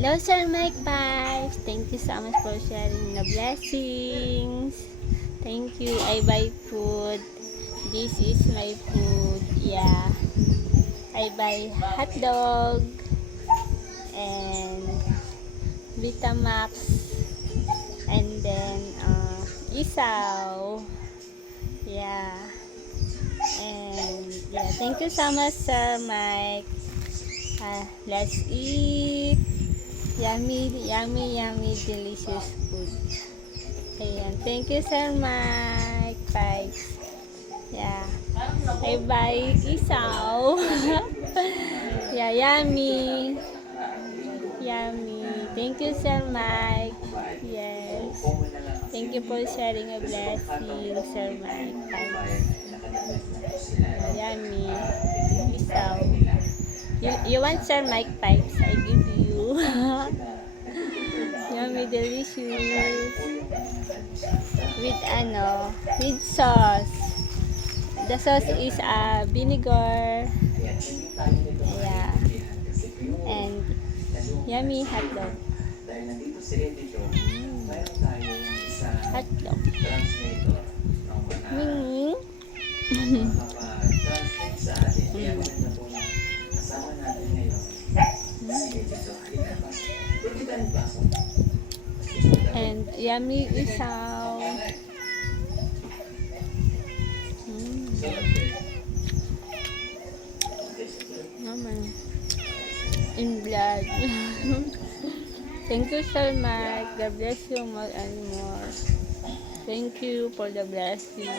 Hello, Sir Mike Pipes. Thank you so much for sharing the blessings. Thank you. I buy food. This is my food. Yeah. I buy hot dog and Vitamax and then isaw. Yeah. And yeah, thank you so much, Sir Mike. Let's eat. Yummy, yummy, yummy, delicious food. Ayan. Thank you, Sir Mike. Thanks. Yeah. I buy isaw. Yeah, yummy. Yummy. Thank you, Sir Mike. Yes. Thank you for sharing a blessing, Sir Mike. Thanks. Yeah, yummy. Isaw. You want Sir Mike Pipes? I give you. Yummy, delicious. With sauce. The sauce is vinegar. Yeah. And yummy hot dog. Hot dog. Ming. And yummy isaw. Naman. In blood. Thank you, Sir Mike. God bless you more and more. Thank you for the blessing.